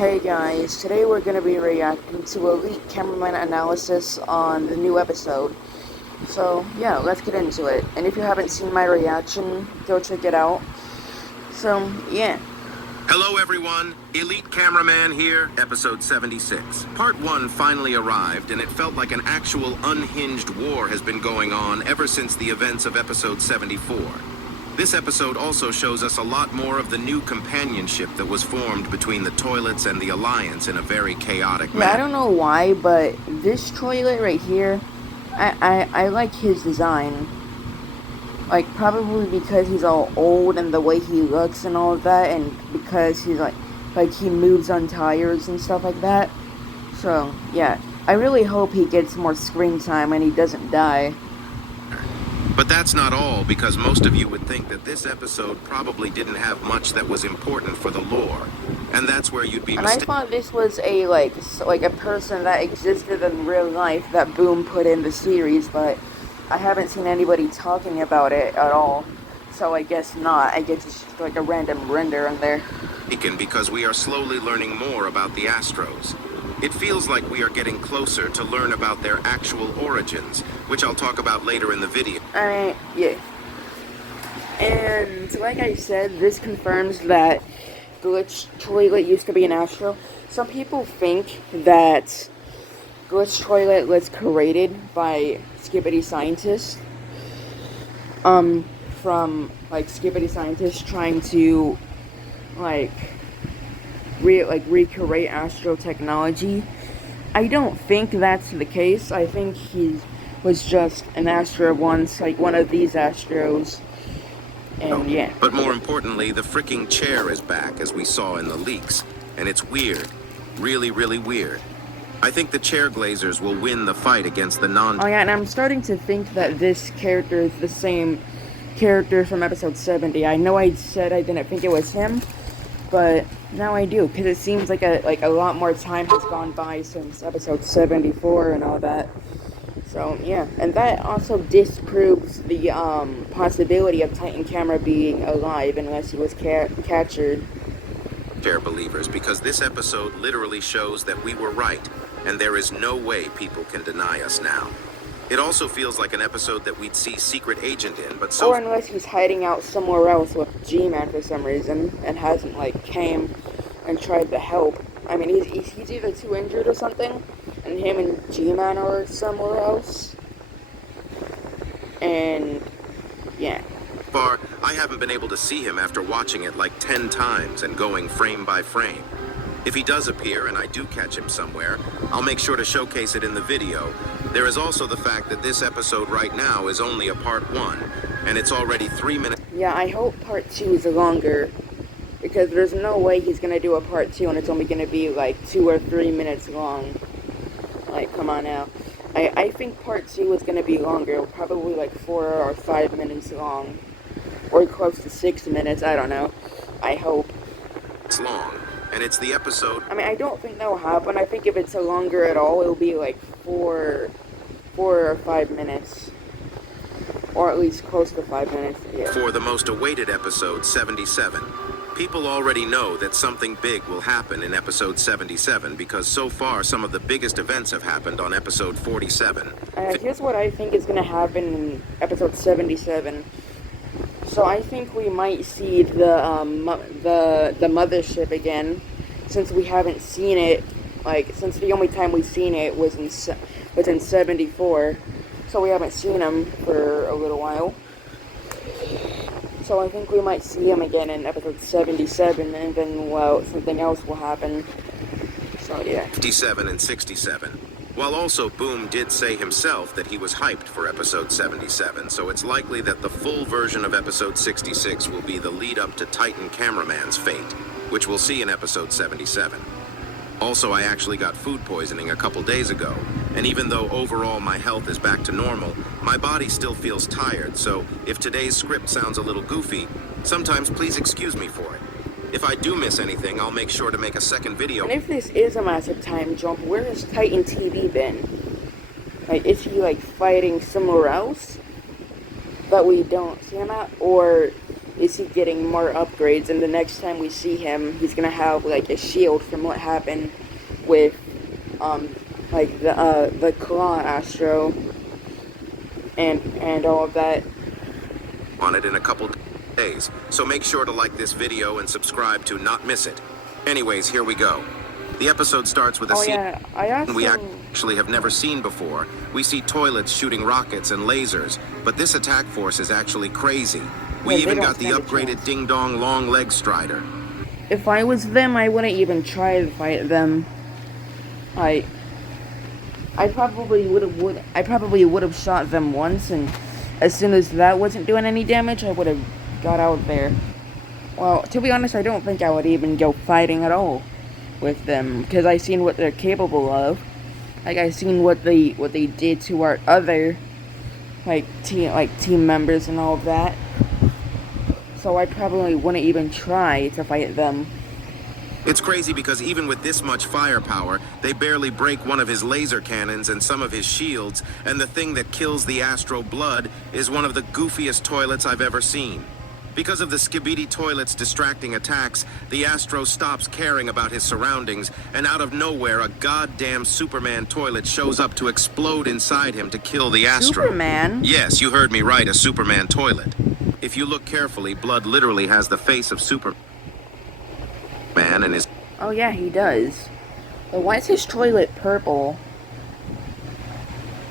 Hey guys, today we're going to be reacting to Elite Cameraman Analysis on the new episode. So yeah, let's get into it. And if you haven't seen my reaction, go check it out. So yeah. Hello everyone, Elite Cameraman here, episode 76. Part 1 finally arrived, and it felt like an actual unhinged war has been going on ever since the events of episode 74. This episode also shows us a lot more of the new companionship that was formed between the toilets and the Alliance in a very chaotic manner. I don't know why, but this toilet right here, I like his design. Like, probably because he's all old and the way he looks and all of that, and because he's like he moves on tires and stuff like that. So, yeah, I really hope he gets more screen time and he doesn't die. But that's not all, because most of you would think that this episode probably didn't have much that was important for the lore. And that's where you'd be mistaken. And I thought this was a, like a person that existed in real life that Boom put in the series, but I haven't seen anybody talking about it at all. So I guess not. I guess it's just like a random render in there. Because we are slowly learning more about the Astros. It feels like we are getting closer to learn about their actual origins, which I'll talk about later in the video. Yeah. And like I said, this confirms that Glitch Toilet used to be an Astro. Some people think that Glitch Toilet was created by Skibidi Scientist. From like Skibidi Scientist trying to recreate Astro technology. I don't think that's the case. I think he was just an Astro once, like one of these Astros. And yeah. But more importantly, the freaking chair is back, as we saw in the leaks. And it's weird. Really, really weird. I think the chair glazers will win the fight against the Oh yeah, and I'm starting to think that this character is the same character from episode 70. I know I said I didn't think it was him, but now I do, because it seems like a lot more time has gone by since episode 74 and all that. So yeah, and that also disproves the possibility of Titan Camera being alive unless he was captured. Chair believers, because this episode literally shows that we were right, and there is no way people can deny us now. It also feels like an episode that we'd see Secret Agent in, but so... Or unless he's hiding out somewhere else with G-Man for some reason, and hasn't, came and tried to help. I mean, he's either too injured or something, and him and G-Man are somewhere else. And, yeah. Far, I haven't been able to see him after watching it 10 times and going frame by frame. If he does appear, and I do catch him somewhere, I'll make sure to showcase it in the video. There is also the fact that this episode right now is only a part 1, and it's already 3 minutes. Yeah, I hope part 2 is longer, because there's no way he's gonna do a part 2 and it's only gonna be 2 or 3 minutes long. Come on now. I think part 2 is gonna be longer, probably 4 or 5 minutes long. Or close to 6 minutes, I don't know. I hope. It's long, and it's the episode... I mean, I don't think that will happen. I think if it's a longer at all, it'll be 4 or 5 minutes. Or at least close to 5 minutes, yeah. For the most awaited episode, 77. People already know that something big will happen in episode 77, because so far some of the biggest events have happened on episode 47. Here's what I think is going to happen in episode 77. So I think we might see the mothership again, since we haven't seen it, since the only time we've seen it was in 74, so we haven't seen him for a little while. So I think we might see him again in episode 77, and then, well, something else will happen. So yeah. 57 and 67. While also Boom did say himself that he was hyped for episode 77, so it's likely that the full version of episode 66 will be the lead up to Titan Cameraman's fate, which we'll see in episode 77. Also, I actually got food poisoning a couple days ago, and even though overall my health is back to normal, my body still feels tired, so if today's script sounds a little goofy, sometimes please excuse me for it. If I do miss anything, I'll make sure to make a second video. And if this is a massive time jump, where has Titan TV been? Is he fighting somewhere else that we don't see him at? Or is he getting more upgrades, and the next time we see him, he's gonna have like a shield from what happened with like the Claw Astro and all of that. On it in a couple days, so make sure to like this video and subscribe to not miss it. Anyways, here we go. The episode starts with a scene we actually have never seen before. We see toilets shooting rockets and lasers, but this attack force is actually crazy. We even got the upgraded Ding Dong Long Leg Strider. If I was them, I wouldn't even try to fight them. I probably would have shot them once, and as soon as that wasn't doing any damage, I would have got out there. Well, to be honest, I don't think I would even go fighting at all with them, because I seen what they're capable of. Like, I seen what they did to our other team members and all of that. So I probably wouldn't even try to fight them. It's crazy because even with this much firepower, they barely break one of his laser cannons and some of his shields, and the thing that kills the Astro Blood is one of the goofiest toilets I've ever seen. Because of the Skibidi toilet's distracting attacks, the Astro stops caring about his surroundings, and out of nowhere, a goddamn Superman toilet shows up to explode inside him to kill the Astro. Superman? Yes, you heard me right, a Superman toilet. If you look carefully, Blood literally has the face of Superman and his... Oh yeah, he does. But why is his toilet purple?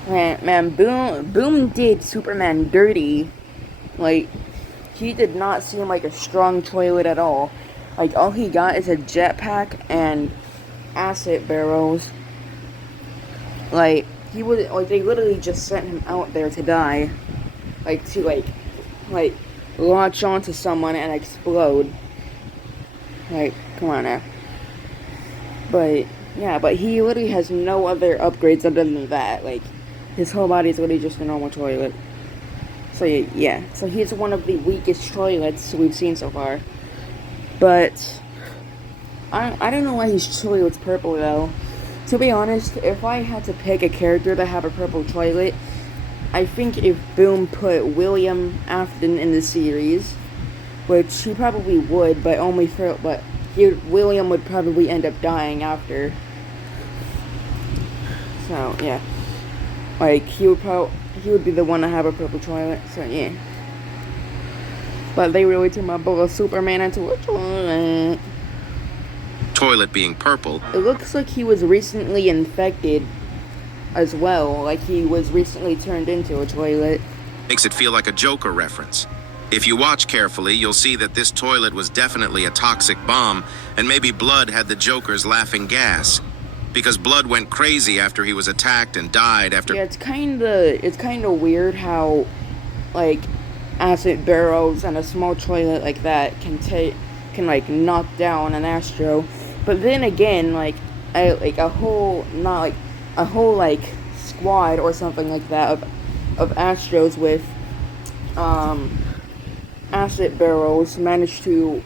Man, Boom did Superman dirty. Like, he did not seem like a strong toilet at all. Like, all he got is a jetpack and acid barrels. Like, they literally just sent him out there to die. Like, to, launch onto someone and explode. Like, come on now. But, yeah, but he literally has no other upgrades other than that. Like, his whole body is literally just a normal toilet. So, yeah. So, he's one of the weakest toilets we've seen so far. But, I don't know why his toilet's purple, though. To be honest, if I had to pick a character to have a purple toilet, I think if Boom put William Afton in the series, which he probably would, but William would probably end up dying after. So yeah, like he would be the one to have a purple toilet. So yeah, but they really turned my boy Superman into a toilet. Toilet being purple. It looks like he was recently infected as well, like he was recently turned into a toilet. Makes it feel like a Joker reference. If you watch carefully, you'll see that this toilet was definitely a toxic bomb, and maybe Blood had the Joker's laughing gas. Because Blood went crazy after he was attacked and died after... Yeah, it's kinda weird how, like, acid barrels and a small toilet like that can knock down an Astro. But then again, a whole squad or something like that of Astros with acid barrels managed to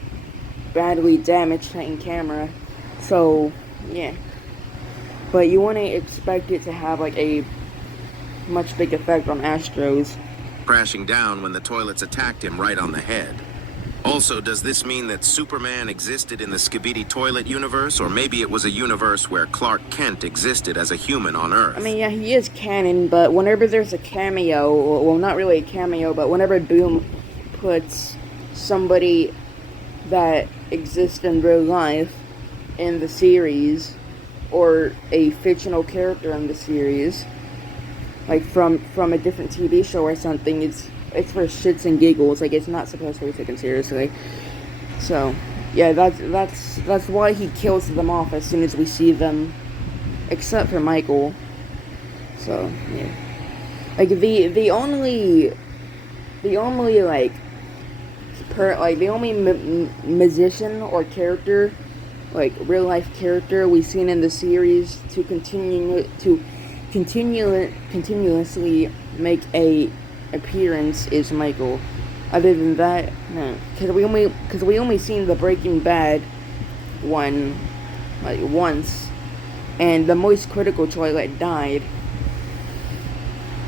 badly damage Titan Camera. So yeah, but you wouldn't expect it to have like a much big effect on Astros. Crashing down when the toilets attacked him right on the head. Also, does this mean that Superman existed in the Skibidi toilet universe, or maybe it was a universe where Clark Kent existed as a human on Earth? I mean, yeah, he is canon, but whenever there's a cameo, well, not really a cameo, but whenever Boom puts somebody that exists in real life in the series, or a fictional character in the series, like from a different TV show or something, it's for shits and giggles. Like, it's not supposed to be taken seriously. So yeah, that's why he kills them off as soon as we see them, except for Michael. So yeah, like the only musician or character, like real life character we've seen in the series to continuously make a appearance is Michael. Other than that, no, because we only seen the Breaking Bad one like once, and the Moist Critical toilet died.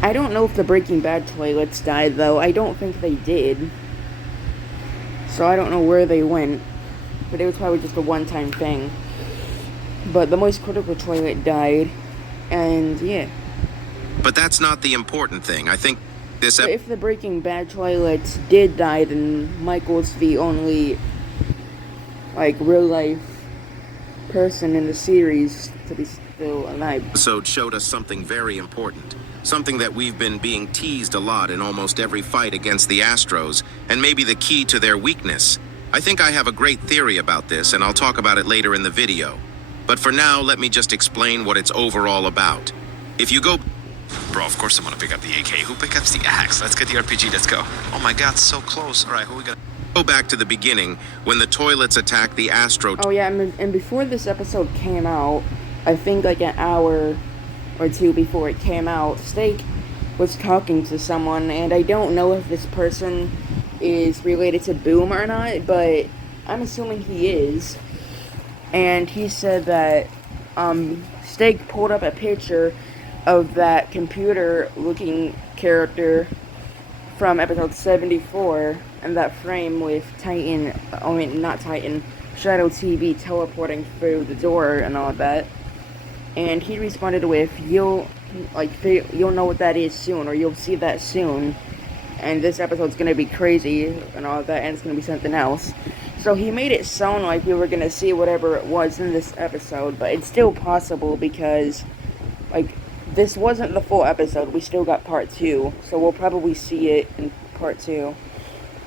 I don't know if the Breaking Bad toilets died though. I don't think they did. So I don't know where they went, but it was probably just a one-time thing. But the moist critical toilet died, and yeah. But that's not the important thing. I think this But if the Breaking Bad toilets did die, then Michael's the only, like, real-life person in the series to be still alive. episode showed us something very important. Something that we've been being teased a lot in almost every fight against the Astros, and maybe the key to their weakness. I think I have a great theory about this, and I'll talk about it later in the video. But for now, let me just explain what it's overall about. If you go... Bro, of course I'm gonna pick up the AK. Who picks up the axe? Let's get the RPG, let's go. Oh my god, so close. Alright, who we got? Go back to the beginning, when the toilets attacked the Astro... Oh yeah, and before this episode came out, I think like an hour or two before it came out, Steak was talking to someone, and I don't know if this person is related to Boom or not, but I'm assuming he is. And he said that Steak pulled up a picture of that computer-looking character from episode 74, and that frame with Shadow TV teleporting through the door and all of that. And he responded with, you'll know what that is soon, or you'll see that soon, and this episode's gonna be crazy, and all of that, and it's gonna be something else. So he made it sound like we were gonna see whatever it was in this episode, but it's still possible because, like, this wasn't the full episode, we still got part 2, so we'll probably see it in part 2.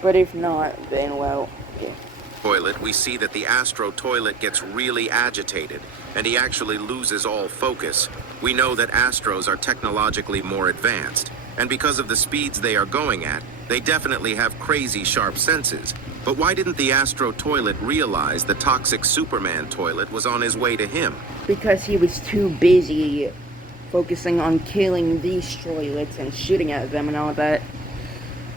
But if not, then, well, yeah. Toilet, we see that the Astro toilet gets really agitated, and he actually loses all focus. We know that Astros are technologically more advanced, and because of the speeds they are going at, they definitely have crazy sharp senses. But why didn't the Astro toilet realize the toxic Superman toilet was on his way to him? Because he was too busy focusing on killing these toilets and shooting at them and all that.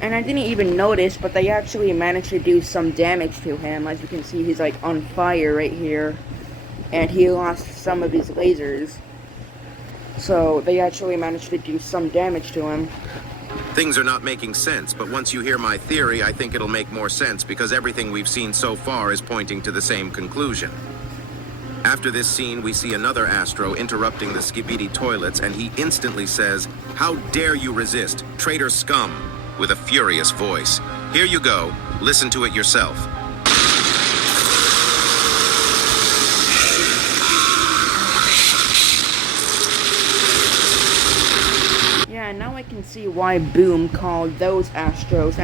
And I didn't even notice, but they actually managed to do some damage to him. As you can see, he's like on fire right here. And he lost some of his lasers. So they actually managed to do some damage to him. Things are not making sense, but once you hear my theory, I think it'll make more sense because everything we've seen so far is pointing to the same conclusion. After this scene, we see another Astro interrupting the Skibidi toilets, and he instantly says, "How dare you resist, traitor scum!" with a furious voice. Here you go. Listen to it yourself. Yeah, now I can see why Boom called those Astros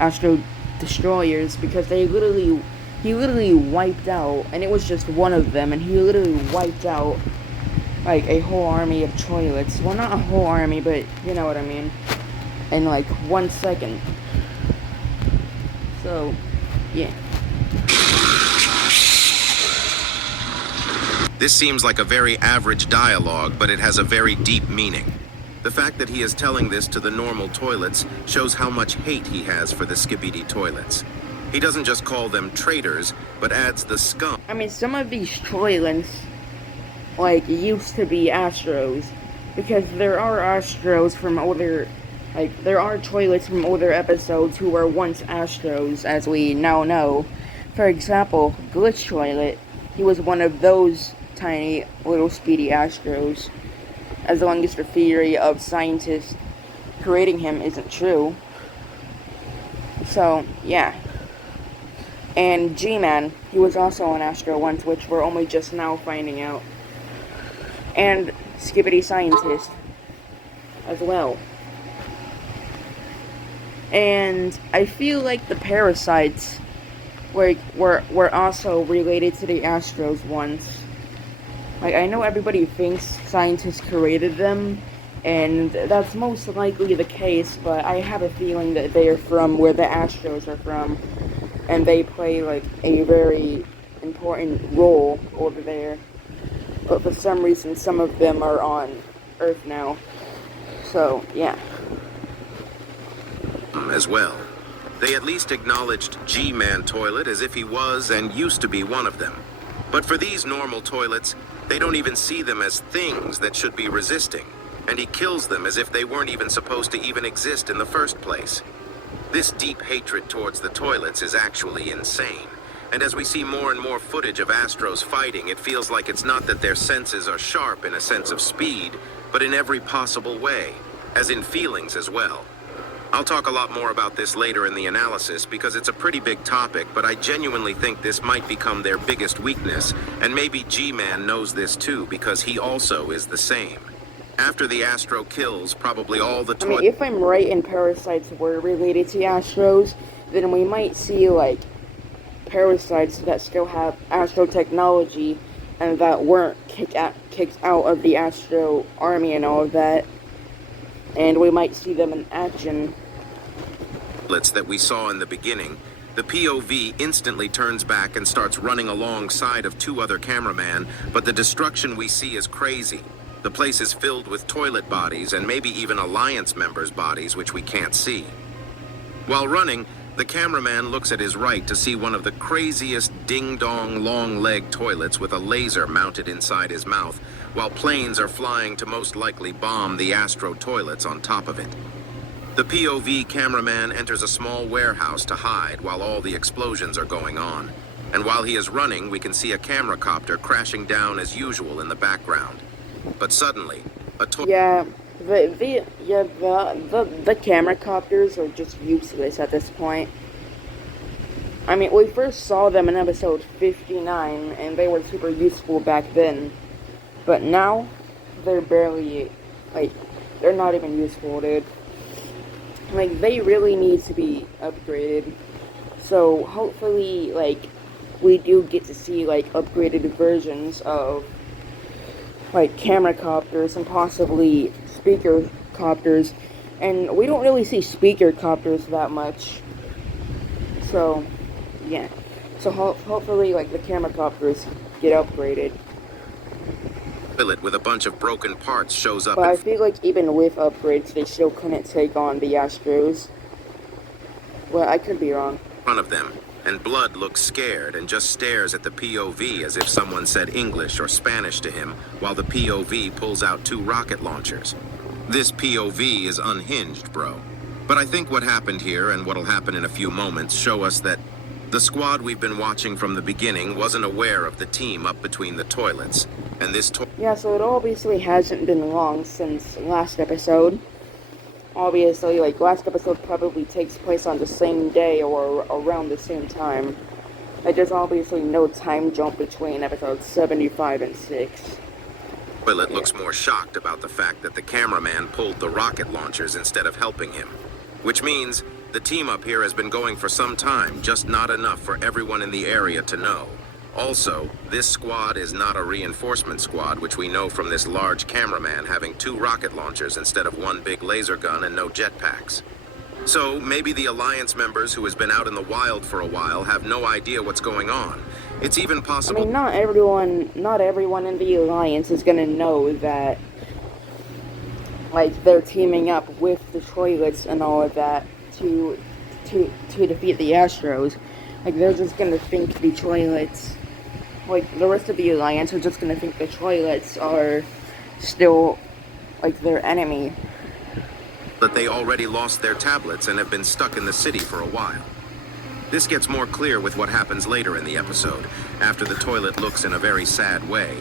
Astro Destroyers, because he literally wiped out, and it was just one of them, and he literally wiped out like a whole army of toilets. Well, not a whole army, but you know what I mean. In like 1 second. So, yeah. This seems like a very average dialogue, but it has a very deep meaning. The fact that he is telling this to the normal toilets shows how much hate he has for the Skibidi toilets. He doesn't just call them traitors, but adds the scum. I mean, some of these toilets, like, used to be Astros, because there are Astros from older, like, there are toilets from older episodes who were once Astros, as we now know. For example, Glitch Toilet, he was one of those tiny, little speedy Astros, as long as the theory of scientists creating him isn't true. So, yeah. And G-Man, he was also an Astro once, which we're only just now finding out. And Skibidi Scientist as well. And I feel like the parasites were also related to the Astros once. Like, I know everybody thinks scientists created them, and that's most likely the case, but I have a feeling that they are from where the Astros are from, and they play, like, a very important role over there. But for some reason, some of them are on Earth now. So, yeah. As well. They at least acknowledged G-Man Toilet as if he was and used to be one of them. But for these normal toilets, they don't even see them as things that should be resisting, and he kills them as if they weren't even supposed to even exist in the first place. This deep hatred towards the toilets is actually insane. And as we see more and more footage of Astros fighting, it feels like it's not that their senses are sharp in a sense of speed, but in every possible way, as in feelings as well. I'll talk a lot more about this later in the analysis because it's a pretty big topic, but I genuinely think this might become their biggest weakness, and maybe G-Man knows this too because he also is the same. After the Astro kills probably all the I mean, if I'm right and parasites were related to Astros, then we might see, like, parasites that still have Astro technology and that weren't kicked out of the Astro army and all of that. And we might see them in action. That we saw in the beginning, the POV instantly turns back and starts running alongside of two other cameramen, but the destruction we see is crazy. The place is filled with toilet bodies and maybe even Alliance members' bodies, which we can't see. While running, the cameraman looks at his right to see one of the craziest ding-dong long-leg toilets with a laser mounted inside his mouth, while planes are flying to most likely bomb the Astro toilets on top of it. The POV cameraman enters a small warehouse to hide while all the explosions are going on. And while he is running, we can see a camera copter crashing down as usual in the background. But suddenly, a Yeah, the camera copters are just useless at this point. I mean, we first saw them in episode 59, and they were super useful back then. But now, they're barely, like, they're not even useful, dude. Like, they really need to be upgraded. So, hopefully, like, we do get to see, like, upgraded versions of, like, camera copters and possibly speaker copters. And we don't really see speaker copters that much. So, yeah. So, hopefully, like, the camera copters get upgraded. toilet with a bunch of broken parts shows up. But I feel like even with upgrades, they still couldn't take on the Astros. Well, I could be wrong. In front of them, and Blood looks scared and just stares at the POV as if someone said English or Spanish to him, while the POV pulls out two rocket launchers. This POV is unhinged, bro. But I think what happened here, and what'll happen in a few moments, show us that the squad we've been watching from the beginning wasn't aware of the team up between the toilets. And this yeah, so it obviously hasn't been long since last episode. Obviously, like, last episode probably takes place on the same day or around the same time. Like, there's obviously no time jump between episodes 75 and 6. Toilet looks more shocked about the fact that the cameraman pulled the rocket launchers instead of helping him. Which means the team up here has been going for some time, just not enough for everyone in the area to know. Also, this squad is not a reinforcement squad, which we know from this large cameraman having two rocket launchers instead of one big laser gun and no jetpacks. So, maybe the Alliance members who has been out in the wild for a while have no idea what's going on. It's even possible— I mean, not everyone in the Alliance is gonna know that, like, they're teaming up with the toilets and all of that to defeat the Astros. Like, they're just gonna think the toilets, like, the rest of the Alliance are just gonna think the toilets are still, like, their enemy. that they already lost their tablets and have been stuck in the city for a while. This gets more clear with what happens later in the episode, after the toilet looks in a very sad way.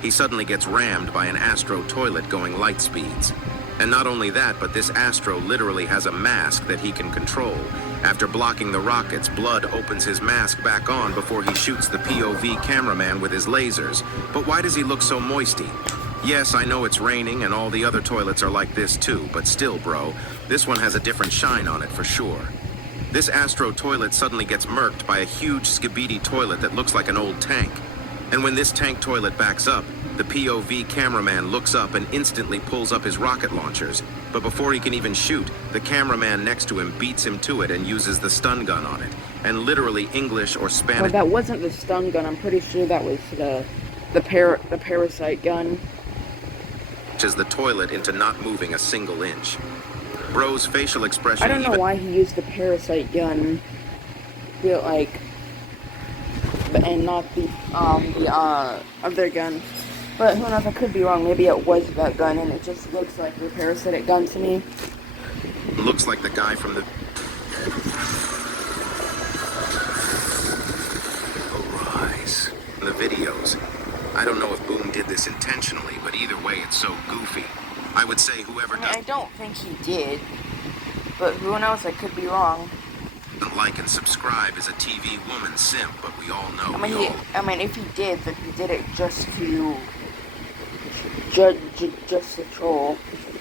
He suddenly gets rammed by an Astro toilet going light speeds. And not only that, but this Astro literally has a mask that he can control. After blocking the rockets, Blood opens his mask back on before he shoots the POV cameraman with his lasers. But why does he look so moisty? Yes, I know it's raining and all the other toilets are like this too, but still, bro, this one has a different shine on it for sure. This Astro toilet suddenly gets murked by a huge skibidi toilet that looks like an old tank. And when this tank toilet backs up, the POV cameraman looks up and instantly pulls up his rocket launchers. But before he can even shoot, the cameraman next to him beats him to it and uses the stun gun on it. And literally English or Spanish— Well, that wasn't the stun gun. I'm pretty sure that was the parasite gun. Is the toilet into not moving a single inch. Bro's facial expression— I don't know why he used the parasite gun, but, like, and not the other gun. But who knows, I could be wrong. Maybe it was that gun and it just looks like the parasitic gun to me. Looks like the guy from the— I don't know if Boom did this intentionally, but either way, it's so goofy. I would say whoever I don't think he did, but who knows? I could be wrong. doesn't like and subscribe is a TV woman simp, but we all know. I mean, if he did, then he did it just to just to troll.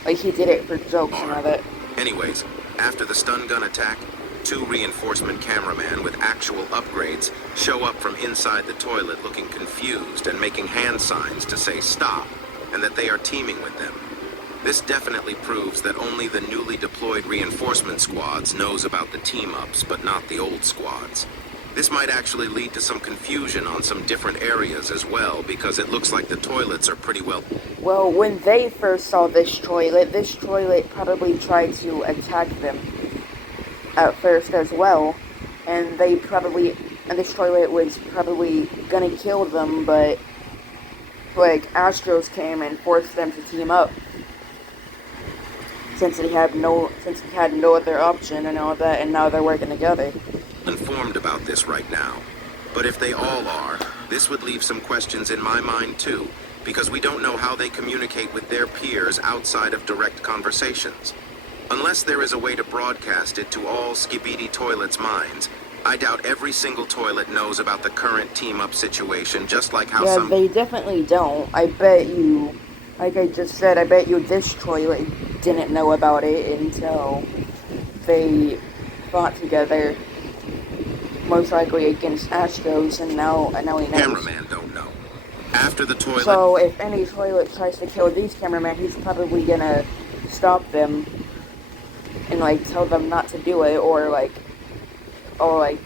Like he did it for jokes and all that. Anyways, after the stun gun attack, 2 reinforcement cameramen with actual upgrades show up from inside the toilet looking confused and making hand signs to say stop, and that they are teaming with them. This definitely proves that only the newly deployed reinforcement squads knows about the team-ups, but not the old squads. This might actually lead to some confusion on some different areas as well, because it looks like the toilets are pretty well... Well, when they first saw this toilet probably tried to attack them at first as well, and this toilet was probably gonna kill them, but like Astros came and forced them to team up since he had no other option and all that, and now they're working together. Informed about this right now. But if they all are, this would leave some questions in my mind too, because we don't know how they communicate with their peers outside of direct conversations. Unless there is a way to broadcast it to all Skibidi Toilet's minds, I doubt every single toilet knows about the current team-up situation, just like how some... Yeah, they definitely don't. I bet you, like I just said, I bet you this toilet didn't know about it until they fought together, most likely against Astros, and now he knows. Cameraman don't know. After the toilet... So if any toilet tries to kill these cameramen, he's probably gonna stop them and like tell them not to do it, or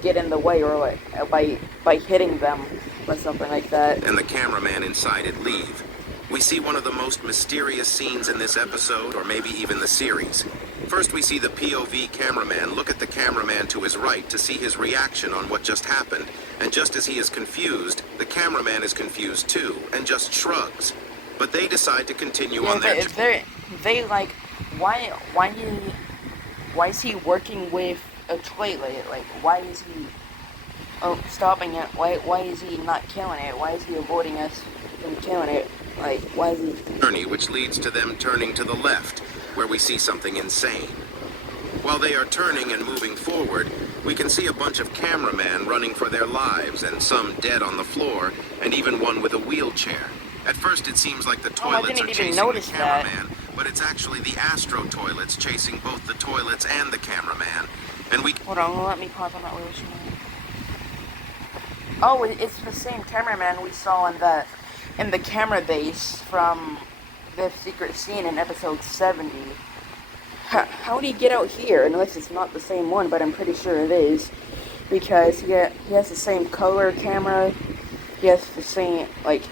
get in the way, or like by hitting them or something like that. And the cameraman inside it leave. We see one of the most mysterious scenes in this episode, or maybe even the series. First, we see the POV cameraman look at the cameraman to his right to see his reaction on what just happened, and just as he is confused, the cameraman is confused too, and just shrugs. But they decide to continue on their... They like, why is he working with a toilet? Like, why is he stopping it? Why is he not killing it? Why is he avoiding us from killing it? Like, why is he... Journey, which leads to them turning to the left, where we see something insane. While they are turning and moving forward, we can see a bunch of cameramen running for their lives, and some dead on the floor, and even one with a wheelchair. At first it seems like the toilets are chasing the cameraman, but it's actually the Astro toilets chasing both the toilets and the cameraman. And we... Hold on, let me pause on that wheelchair. Oh, it's the same cameraman we saw in the camera base from the secret scene in episode 70. How did he get out here? Unless it's not the same one, but I'm pretty sure it is. Because he has the same color camera. He has the same, like,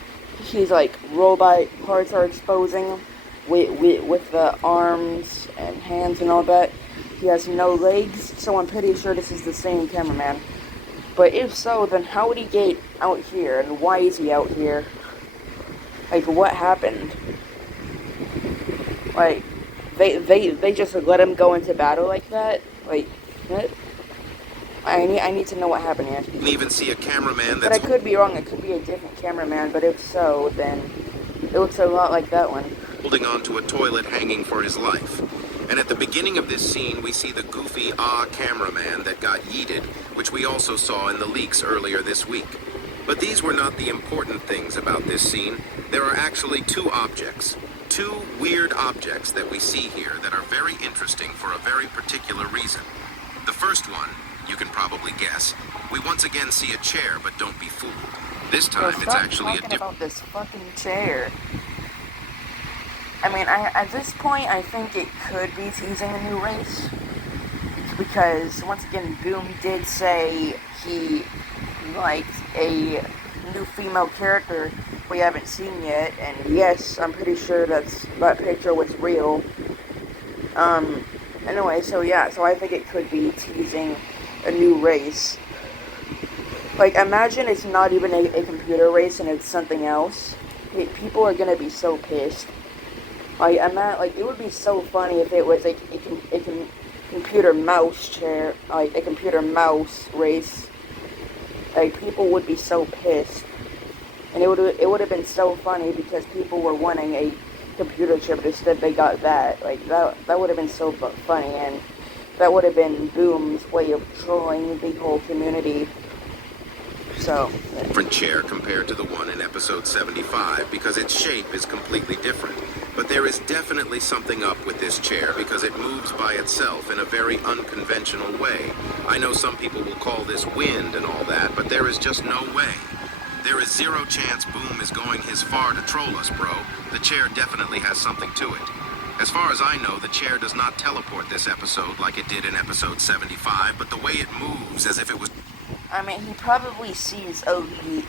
he's like robot parts are exposing with the arms and hands and all that. He has no legs, so I'm pretty sure this is the same cameraman. But if so, then how would he get out here, and why is he out here? Like, what happened? Like, they just let him go into battle like that? Like, what? I need to know what happened here. can even see a cameraman But that's... I could be wrong, it could be a different cameraman, but if so, then it looks a lot like that one. holding onto a toilet hanging for his life. And at the beginning of this scene, we see the goofy cameraman that got yeeted, which we also saw in the leaks earlier this week. But these were not the important things about this scene. There are actually 2 objects. 2 weird objects that we see here that are very interesting for a very particular reason. The first one, you can probably guess. We once again see a chair, but don't be fooled. This time, it's actually a different... about this fucking chair. I mean, at this point, I think it could be teasing a new race. Because, once again, Boom did say he liked a new female character we haven't seen yet. And yes, I'm pretty sure that picture was real. Anyway, so yeah, so I think it could be teasing a new race. Like, imagine it's not even a computer race and it's something else. People are gonna be so pissed. Like, it would be so funny if it was a computer mouse chair, like a computer mouse race. Like, people would be so pissed. And it would have been so funny because people were wanting a computer chip, but instead they got that. Like, that would have been so funny, and that would have been Boom's way of trolling the whole community. So, Different chair compared to the one in episode 75 because its shape is completely different. But there is definitely something up with this chair because it moves by itself in a very unconventional way. I know some people will call this wind and all that, but there is just no way. There is zero chance Boom is going his far to troll us, bro. The chair definitely has something to it. As far as I know, the chair does not teleport this episode like it did in episode 75, but the way it moves as if it was... I mean, he probably sees OD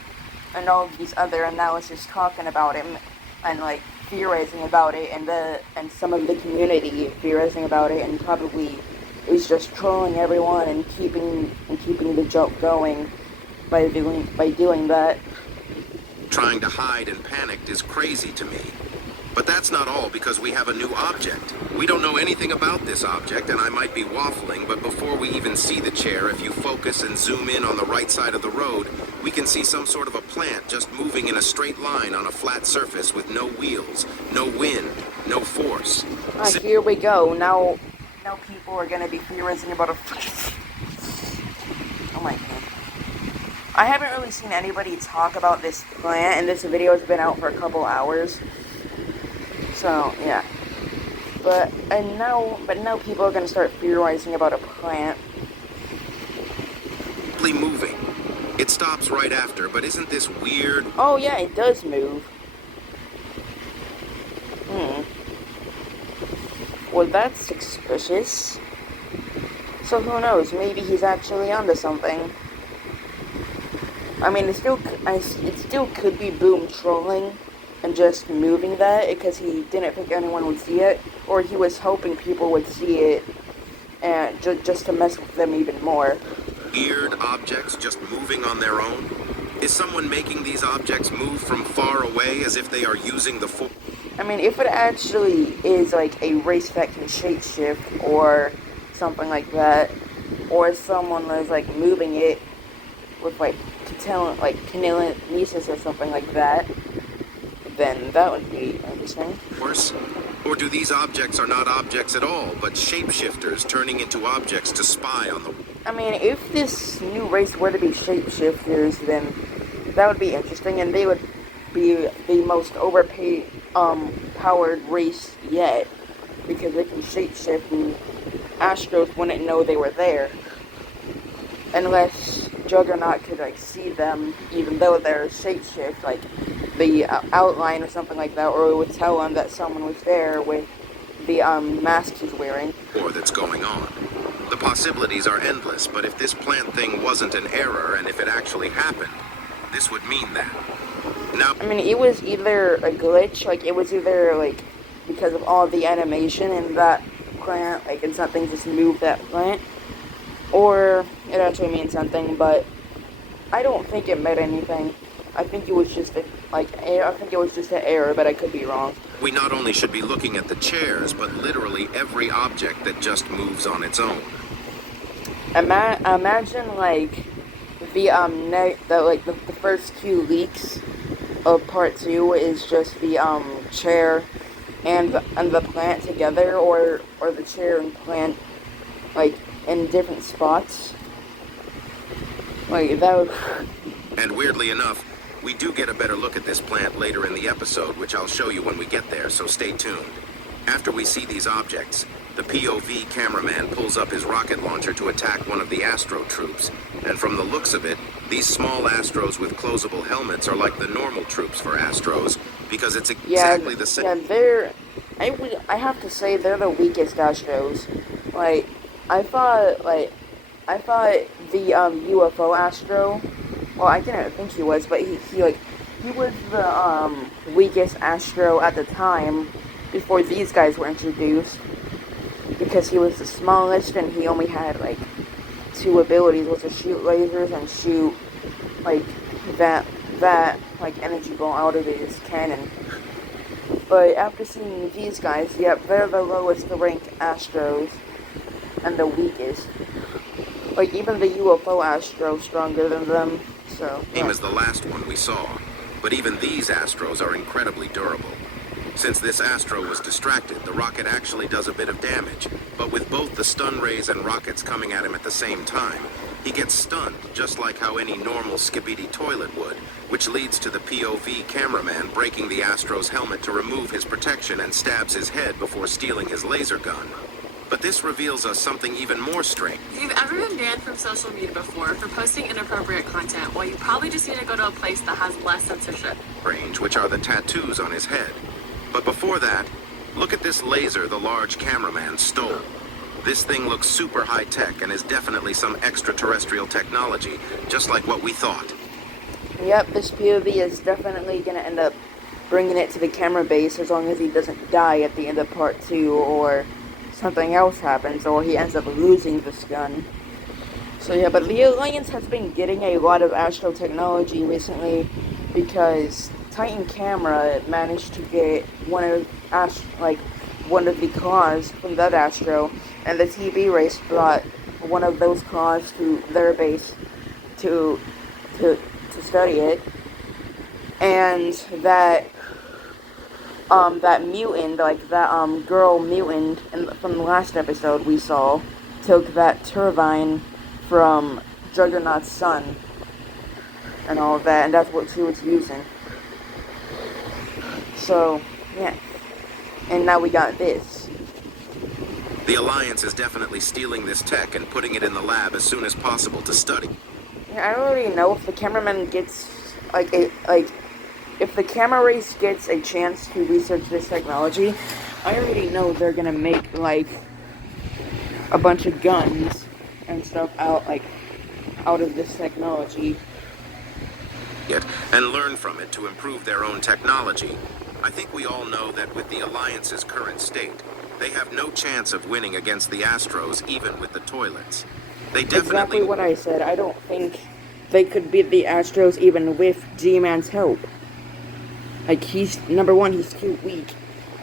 and all these other analysts talking about him and like theorizing about it, and some of the community theorizing about it, and probably is just trolling everyone and keeping the joke going by doing that. Trying to hide and panicked is crazy to me. But that's not all, because we have a new object. We don't know anything about this object, and I might be waffling, but before we even see the chair, if you focus and zoom in on the right side of the road, we can see some sort of a plant just moving in a straight line on a flat surface with no wheels, no wind, no force. Here we go. Now people are gonna be theorizing about a... Oh my god. I haven't really seen anybody talk about this plant, and this video has been out for a couple hours. So, yeah. But now people are gonna start theorizing about a plant. Moving. It stops right after, but isn't this weird? Oh yeah, it does move. Well, that's suspicious. So who knows? Maybe he's actually onto something. I mean, it still could be Boom trolling and just moving that because he didn't think anyone would see it, or he was hoping people would see it and just to mess with them even more. Weird objects just moving on their own? Is someone making these objects move from far away as if they are using the force? I mean, if it actually is like a race that can shapeshift or something like that, or someone is like moving it with like telekinesis or something like that, then that would be interesting. Or do these objects are not objects at all, but shapeshifters turning into objects to spy on them? I mean, if this new race were to be shapeshifters, then that would be interesting, and they would be the most powered race yet, because they can shapeshift, and Astros wouldn't know they were there, unless Juggernaut could like see them, even though they're shapeshift, like the outline or something like that, or it would tell them that someone was there with the mask he's wearing. Or that's going on. The possibilities are endless, but if this plant thing wasn't an error, and if it actually happened, this would mean that. Now, I mean, it was either a glitch, like it was either like because of all the animation in that plant, like and something just moved that plant, or it actually means something, but I don't think it meant anything. I think it was just an error, but I could be wrong. we not only should be looking at the chairs, but literally every object that just moves on its own. Imagine like the first few leaks of part 2 is just the chair and the plant together, or the chair and plant like in different spots. Like that would... And weirdly enough, we do get a better look at this plant later in the episode, which I'll show you when we get there, so stay tuned. After we see these objects, the POV cameraman pulls up his rocket launcher to attack one of the Astro troops, and from the looks of it, these small Astros with closable helmets are like the normal troops for Astros, because it's exactly the same. Yeah, I have to say they're the weakest Astros. Like, I thought the UFO Astro, well, I didn't think he was, but he was the weakest Astro at the time before these guys were introduced, because he was the smallest and he only had like 2 abilities, was to shoot lasers and shoot like that like energy ball out of his cannon. But after seeing these guys, yep, they're the lowest ranked Astros and the weakest. Like even the UFO Astro stronger than them. So Same as the last one we saw. But but even these Astros are incredibly durable. Since this Astro was distracted, the rocket actually does a bit of damage, but with both the stun rays and rockets coming at him at the same time, he gets stunned, just like how any normal Skibidi toilet would, which leads to the POV cameraman breaking the Astro's helmet to remove his protection and stabs his head before stealing his laser gun. But this reveals us something even more strange. If you've ever been banned from social media before for posting inappropriate content, well, you probably just need to go to a place that has less censorship. Which are the tattoos on his head. But before that, look at this laser the large cameraman stole. This thing looks super high-tech and is definitely some extraterrestrial technology, just like what we thought. Yep, this POV is definitely gonna end up bringing it to the camera base as long as he doesn't die at the end of part 2, or something else happens, or he ends up losing this gun. So yeah, but the Alliance has been getting a lot of Astro technology recently because Titan Camera managed to get one of the claws from that Astro, and the TV race brought one of those claws to their base to study it, and that mutant, girl mutant from the last episode we saw, took that turbine from Juggernaut's son and all of that, and that's what she was using. So, yeah. And now we got this. The Alliance is definitely stealing this tech and putting it in the lab as soon as possible to study. Yeah, I don't really know if the cameraman gets, if the camera race gets a chance to research this technology, I already know they're gonna make, a bunch of guns and stuff out of this technology. And learn from it to improve their own technology. I think we all know that with the Alliance's current state, they have no chance of winning against the Astros, even with the toilets. They definitely... Exactly what I said. I don't think they could beat the Astros even with G-Man's help. Number one, he's too weak,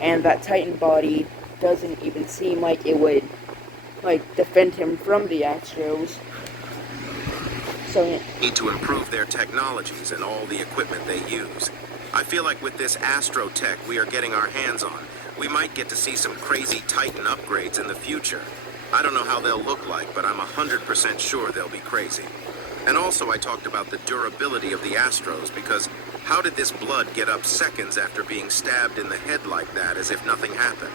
and that Titan body doesn't even seem like it would, defend him from the Astros. So, yeah. Need to improve their technologies and all the equipment they use. I feel like with this Astro tech we are getting our hands on, we might get to see some crazy Titan upgrades in the future. I don't know how they'll look like, but I'm 100% sure they'll be crazy. And also I talked about the durability of the Astros, because how did this blood get up seconds after being stabbed in the head like that as if nothing happened?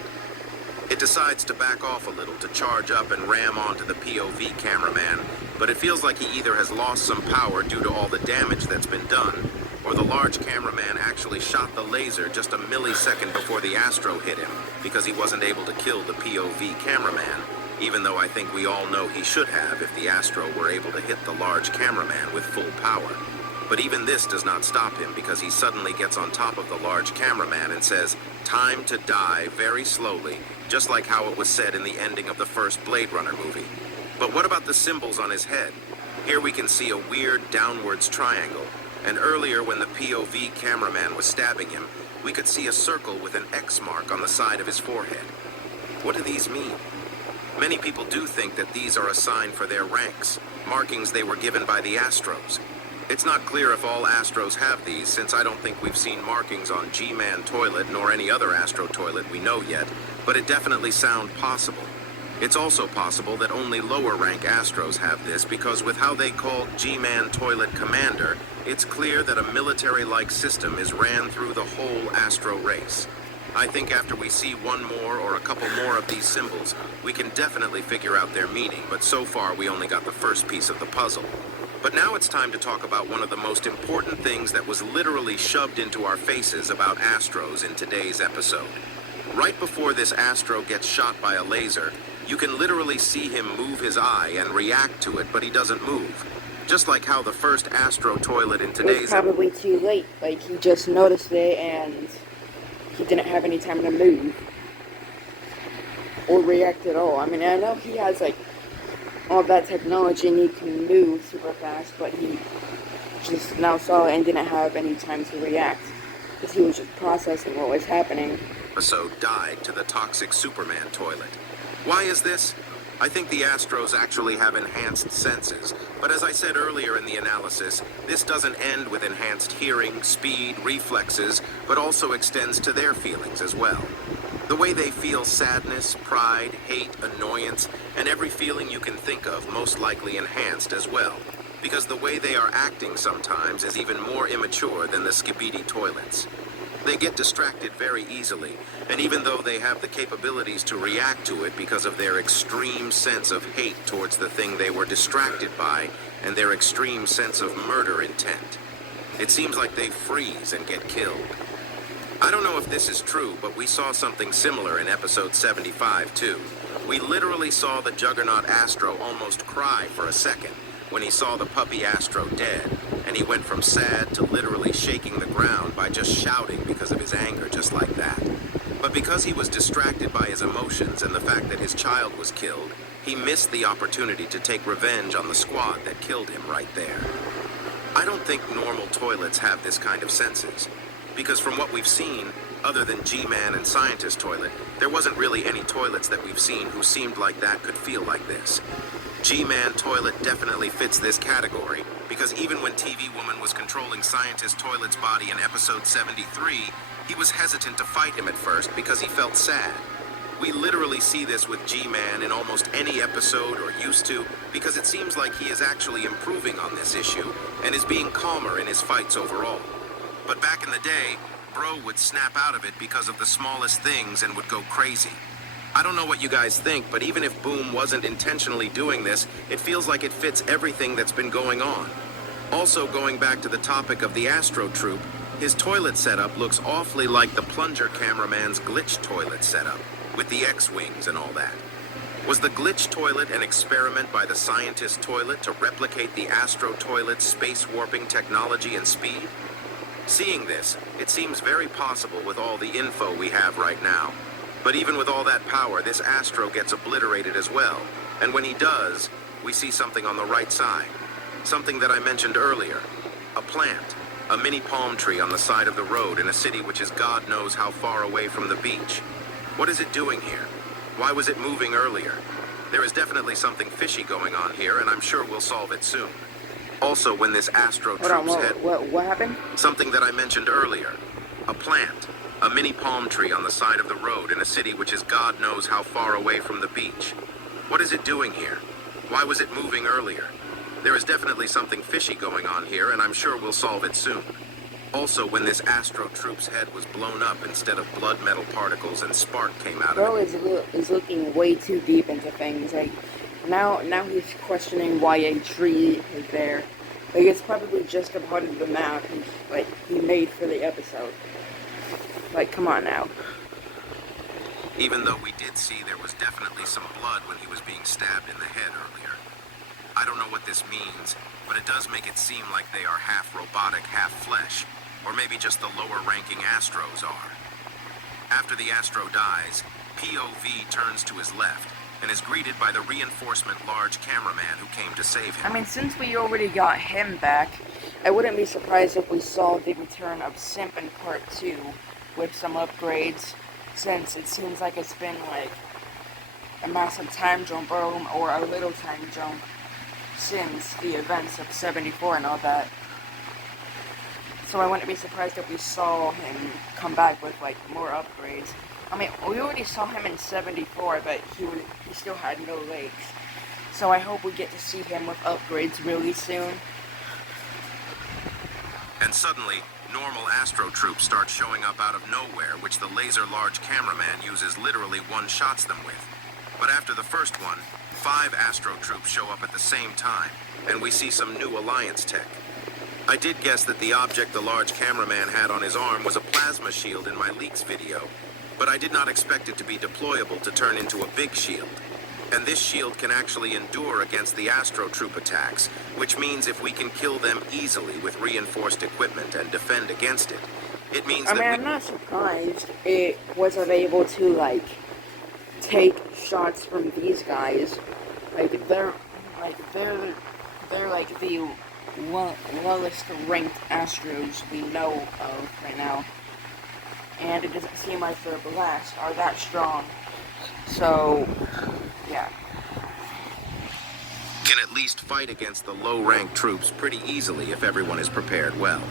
It decides to back off a little to charge up and ram onto the POV cameraman, but it feels like he either has lost some power due to all the damage that's been done, or the large cameraman actually shot the laser just a millisecond before the Astro hit him because he wasn't able to kill the POV cameraman, even though I think we all know he should have if the Astro were able to hit the large cameraman with full power. But even this does not stop him because he suddenly gets on top of the large cameraman and says, "Time to die," very slowly, just like how it was said in the ending of the first Blade Runner movie. But what about the symbols on his head? Here we can see a weird downwards triangle, and earlier when the POV cameraman was stabbing him, we could see a circle with an X mark on the side of his forehead. What do these mean? Many people do think that these are a sign for their ranks, markings they were given by the Astros. It's not clear if all Astros have these, since I don't think we've seen markings on G-Man toilet nor any other Astro toilet we know yet, but it definitely sounds possible. It's also possible that only lower rank Astros have this, because with how they called G-Man toilet commander, it's clear that a military-like system is ran through the whole Astro race. I think after we see one more or a couple more of these symbols, we can definitely figure out their meaning, but so far we only got the first piece of the puzzle. But now it's time to talk about one of the most important things that was literally shoved into our faces about Astros in today's episode. Right before this Astro gets shot by a laser, you can literally see him move his eye and react to it, but he doesn't move. Just like how the first Astro toilet in today's... It was probably too late. He just noticed it and he didn't have any time to move. Or react at all. I mean, I know he has, all that technology and he can move super fast, but he just now saw it and didn't have any time to react. Because he was just processing what was happening. Episode died to the toxic Superman toilet. Why is this? I think the Astros actually have enhanced senses, but as I said earlier in the analysis, this doesn't end with enhanced hearing, speed, reflexes, but also extends to their feelings as well. The way they feel sadness, pride, hate, annoyance, and every feeling you can think of most likely enhanced as well, because the way they are acting sometimes is even more immature than the Skibidi toilets. They get distracted very easily, and even though they have the capabilities to react to it because of their extreme sense of hate towards the thing they were distracted by and their extreme sense of murder intent, it seems like they freeze and get killed. I don't know if this is true, but we saw something similar in episode 75 too. We literally saw the Juggernaut Astro almost cry for a second when he saw the puppy Astro dead, and he went from sad to literally shaking the ground by just shouting because of his anger just like that. But because he was distracted by his emotions and the fact that his child was killed, he missed the opportunity to take revenge on the squad that killed him right there. I don't think normal toilets have this kind of senses, because from what we've seen, other than G-Man and Scientist Toilet, there wasn't really any toilets that we've seen who seemed like that could feel like this. G-Man Toilet definitely fits this category, because even when TV Woman was controlling Scientist Toilet's body in episode 73, he was hesitant to fight him at first because he felt sad. We literally see this with G-Man in almost any episode, or used to, because it seems like he is actually improving on this issue and is being calmer in his fights overall. But back in the day, Bro would snap out of it because of the smallest things and would go crazy. I don't know what you guys think, but even if Boom wasn't intentionally doing this, it feels like it fits everything that's been going on. Also, going back to the topic of the Astro Troop, his toilet setup looks awfully like the Plunger cameraman's glitch toilet setup, with the X-wings and all that. Was the glitch toilet an experiment by the Scientist Toilet to replicate the Astro Toilet's space warping technology and speed? Seeing this, it seems very possible with all the info we have right now. But even with all that power, this Astro gets obliterated as well. And when he does, we see something on the right side. Something that I mentioned earlier. A plant. A mini palm tree on the side of the road in a city which is God knows how far away from the beach. What is it doing here? Why was it moving earlier? There is definitely something fishy going on here, and I'm sure we'll solve it soon. Also, when this Astro Troop's head... What happened? Something that I mentioned earlier. A plant. A mini palm tree on the side of the road in a city which is God knows how far away from the beach. What is it doing here? Why was it moving earlier? There is definitely something fishy going on here, and I'm sure we'll solve it soon. Also, when this Astro Troop's head was blown up instead of blood metal particles and spark came out Bro of it. is looking way too deep into things. Like, now he's questioning why a tree is there. Like, it's probably just a part of the map he made for the episode. Like, come on now. Even though we did see there was definitely some blood when he was being stabbed in the head earlier. I don't know what this means, but it does make it seem like they are half robotic, half flesh, or maybe just the lower-ranking Astros are. After the Astro dies, POV turns to his left and is greeted by the reinforcement large cameraman who came to save him. I mean, since we already got him back, I wouldn't be surprised if we saw the return of Simp in Part 2 with some upgrades, since it seems like it's been like a massive time jump or a little time jump since the events of 74 and all that. So I wouldn't be surprised if we saw him come back with like more upgrades. I mean, we already saw him in 74, but he still had no legs. So I hope we get to see him with upgrades really soon. And suddenly, normal Astro Troops start showing up out of nowhere, which the laser large cameraman uses literally one-shots them with. But after the first one, 5 Astro Troops show up at the same time, and we see some new Alliance tech. I did guess that the object the large cameraman had on his arm was a plasma shield in my leaks video, but I did not expect it to be deployable to turn into a big shield. And this shield can actually endure against the Astro Troop attacks, which means if we can kill them easily with reinforced equipment and defend against it, it means I'm not surprised it wasn't able to, like, take shots from these guys. They're like the lowest ranked Astros we know of right now. And it doesn't seem like their blasts are that strong. So, yeah. can at least fight against the low-ranked troops pretty easily if everyone is prepared well.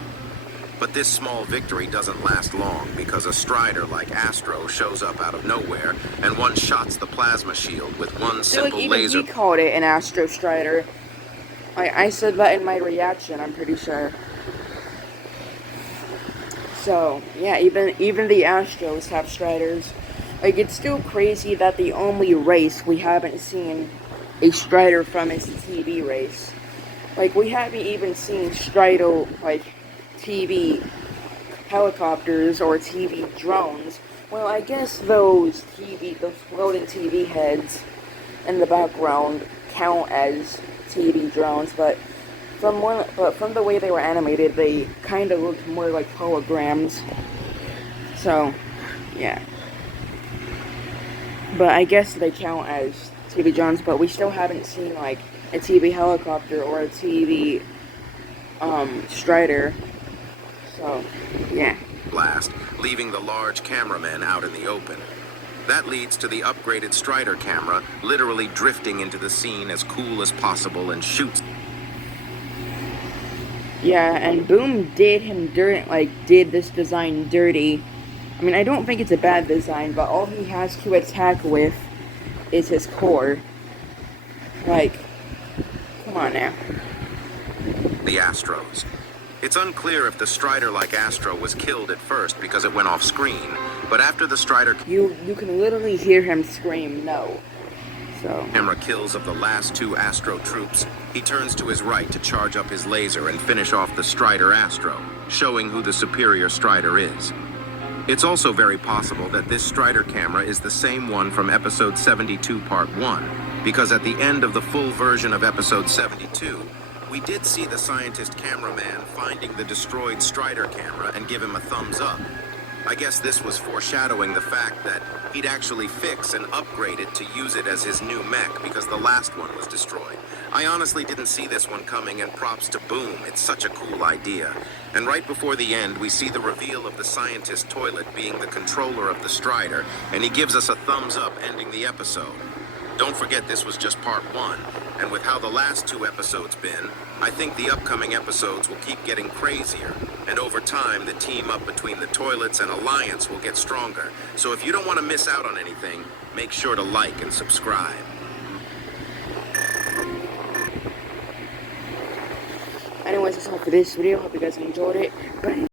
But this small victory doesn't last long because a Strider like Astro shows up out of nowhere and one-shots the plasma shield with one So, like, simple even laser. he called it an Astro Strider. I said that in my reaction, I'm pretty sure. So, yeah, even the Astros have Striders. Like, it's still crazy that the only race we haven't seen a Strider from is the TV race. Like, we haven't even seen Strider, like, TV helicopters or TV drones. Well, I guess the floating TV heads in the background count as TV drones, but from the way they were animated, they kind of looked more like holograms. So, yeah. But I guess they count as TV drones, but we still haven't seen, like, a TV helicopter or a TV, Strider. So, yeah. Blast, leaving the large cameramen out in the open. That leads to the upgraded Strider camera literally drifting into the scene as cool as possible and shoots. Yeah, and Boom did this design dirty. I mean, I don't think it's a bad design, but all he has to attack with is his core. Like, come on now. The Astros. It's unclear if the Strider like Astro was killed at first because it went off screen, but after the Strider You can literally hear him scream no. So, camera kills of the last two Astro troops, he turns to his right to charge up his laser and finish off the Strider Astro, showing who the superior Strider is. It's also very possible that this Strider camera is the same one from Episode 72 Part 1, because at the end of the full version of Episode 72, we did see the scientist cameraman finding the destroyed Strider camera and give him a thumbs up. I guess this was foreshadowing the fact that he'd actually fix and upgrade it to use it as his new mech because the last one was destroyed. I honestly didn't see this one coming, and props to Boom, it's such a cool idea. And right before the end, we see the reveal of the scientist toilet being the controller of the Strider, and he gives us a thumbs up ending the episode. Don't forget this was just part 1, and with how the last 2 episodes been, I think the upcoming episodes will keep getting crazier, and over time the team up between the toilets and Alliance will get stronger. So if you don't want to miss out on anything, make sure to like and subscribe. anyways, that's all for this video. Hope you guys enjoyed it. But